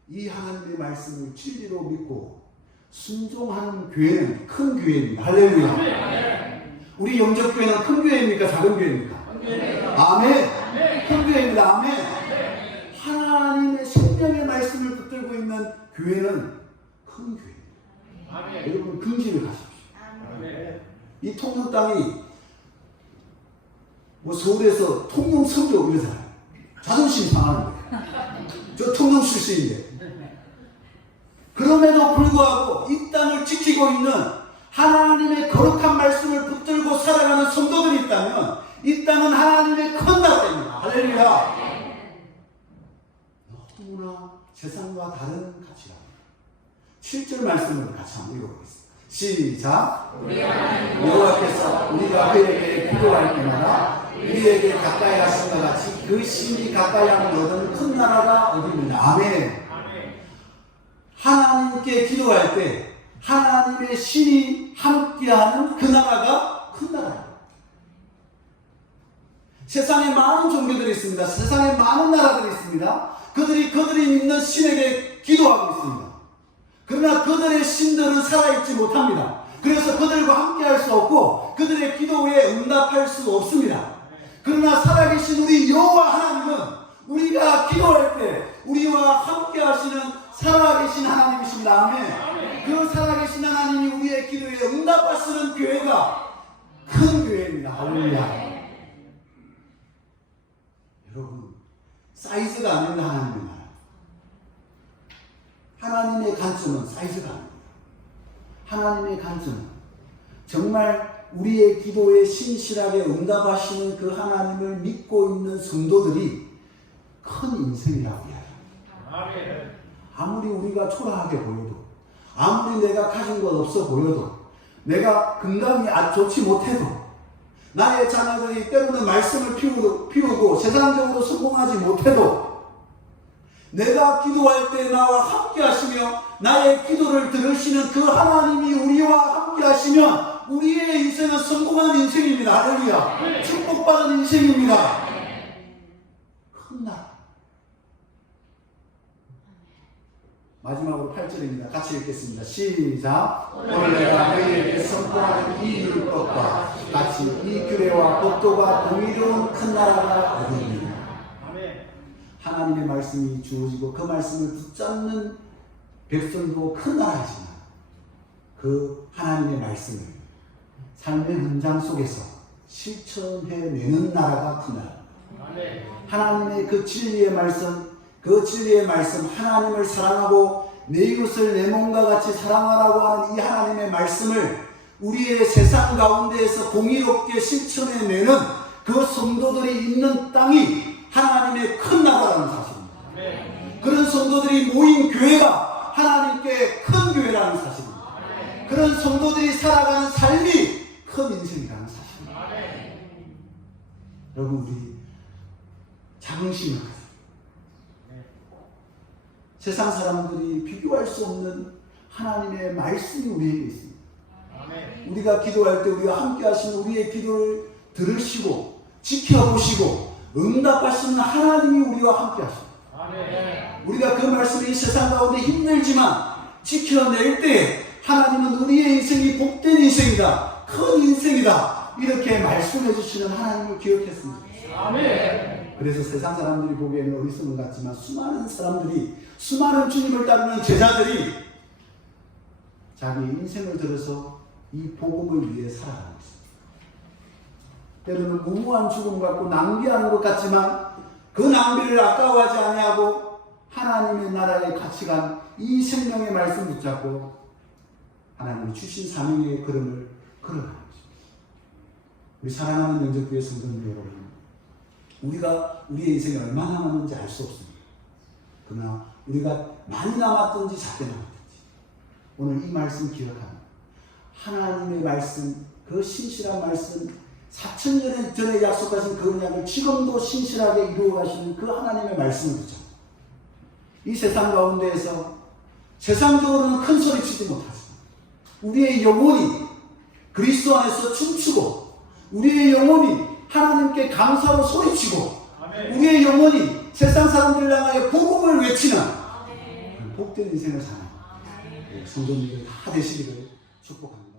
이 하나님의 말씀을 진리로 믿고 순종하는 교회는 큰 교회입니다. 할렐루야. 우리 영접교회는 큰 교회입니까? 작은 교회입니까? 아멘. 큰 교회입니다. 아멘. 하나님의 생명의 말씀을 붙들고 있는 교회는 큰 교회입니다. 여러분 긍지를 가십시오. 이 통영 땅이 뭐 서울에서 통영 성교 이러잖아요. 자존심 상하는 거예요. 저 통영 출신인데. 그럼에도 불구하고 이 땅을 지키고 있는 하나님의 거룩한 말씀을 붙들고 살아가는 성도들이 있다면 이 땅은 하나님의 큰 나라입니다. 할렐루야. 너무나 세상과 다른 가치랍니다. 7절 말씀을 같이 한번 읽어보겠습니다. 시작. 여호와께서 우리가 그에게 기도할 때마다 우리에게 가까이 하신 것 같이 그 신이 가까이 함을 얻은 큰 나라가 어디입니다. 아멘. 하나님께 기도할 때 하나님의 신이 함께하는 그 나라가 큰 나라입니다. 세상에 많은 종교들이 있습니다. 세상에 많은 나라들이 있습니다. 그들이 믿는 신에게 기도하고 있습니다. 그러나 그들의 신들은 살아있지 못합니다. 그래서 그들과 함께할 수 없고 그들의 기도에 응답할 수 없습니다. 그러나 살아계신 우리 여호와 하나님은 우리가 기도할 때 우리와 함께하시는 살아계신 하나님이십니다. 아멘. 그 살아계신 하나님이 우리의 기도에 응답하시는 교회가 큰 교회입니다. 할렐루야. 여러분, 사이즈가 아닌 하나님의 나라. 하나님의 관점은 사이즈가 아닙니다. 하나님의 관점은 정말 우리의 기도에 신실하게 응답하시는 그 하나님을 믿고 있는 성도들이 큰 인생이라고 이야기합니다. 아무리 우리가 초라하게 보여도, 아무리 내가 가진 것 없어 보여도, 내가 건강이 좋지 못해도, 나의 자녀들이 때로는 말씀을 피우고 세상적으로 성공하지 못해도 내가 기도할 때 나와 함께 하시며 나의 기도를 들으시는 그 하나님이 우리와 함께 하시면 우리의 인생은 성공한 인생입니다. 할렐루야. 축복받은 인생입니다. 큰 나라. 마지막으로 8절입니다. 같이 읽겠습니다. 시작. 오늘 내가 너희에게 선포하는 이 율법과 같이 이 규례와 법도가 공의로운 큰 나라가 어디입니까? 하나님의 말씀이 주어지고 그 말씀을 붙잡는 백성도 큰 나라이지만 그 하나님의 말씀을 삶의 현장 속에서 실천해내는 나라가 큰 나라입니다. 하나님의 그 진리의 말씀, 하나님을 사랑하고 내 이웃을 내 몸과 같이 사랑하라고 하는 이 하나님의 말씀을 우리의 세상 가운데에서 공의롭게 실천해내는 그 성도들이 있는 땅이 하나님의 큰 나라라는 사실입니다. 그런 성도들이 모인 교회가 하나님께 큰 교회라는 사실입니다. 그런 성도들이 살아가는 삶이 큰 인생이라는 사실입니다. 여러분, 우리 자긍심을 가지고 세상 사람들이 비교할 수 없는 하나님의 말씀이 우리에게 있습니다. 우리가 기도할 때 우리가 함께 하시는 우리의 기도를 들으시고 지켜보시고 응답하시는 하나님이 우리와 함께 하십니다. 우리가 그 말씀을 이 세상 가운데 힘들지만 지켜낼 때 하나님은 우리의 인생이 복된 인생이다, 큰 인생이다, 이렇게 말씀해 주시는 하나님을 기억했습니다. 그래서 세상 사람들이 보기에는 어리석은 것 같지만 수많은 사람들이, 수많은 주님을 따르는 제자들이 자기 인생을 들어서 이 복음을 위해 살아가고 있습니다. 때로는 무모한 죽음 같고 낭비하는 것 같지만 그 낭비를 아까워하지 아니하고 하나님의 나라의 가치관, 이 생명의 말씀 붙잡고 하나님이 주신 사명의 걸음을 걸어가는 것입니다. 우리 사랑하는 영접교회 성도님 여러분, 우리가 우리의 인생이 얼마나 남았는지 알 수 없습니다. 그러나 우리가 많이 남았든지 작게 남았든지 오늘 이 말씀 기억하면 하나님의 말씀, 그 신실한 말씀, 4000년 전에 약속하신 그 언약을 지금도 신실하게 이루어 가시는 그 하나님의 말씀을 붙잡고 이 세상 가운데에서 세상적으로는 큰 소리 치지 못하지만 우리의 영혼이 그리스도 안에서 춤추고 우리의 영혼이 하나님께 감사로 소리치고 우리의 영혼이 세상 사람들을 향하여 복음을 외치는 복된 인생을 사는 성도님들 다 되시기를 축복합니다.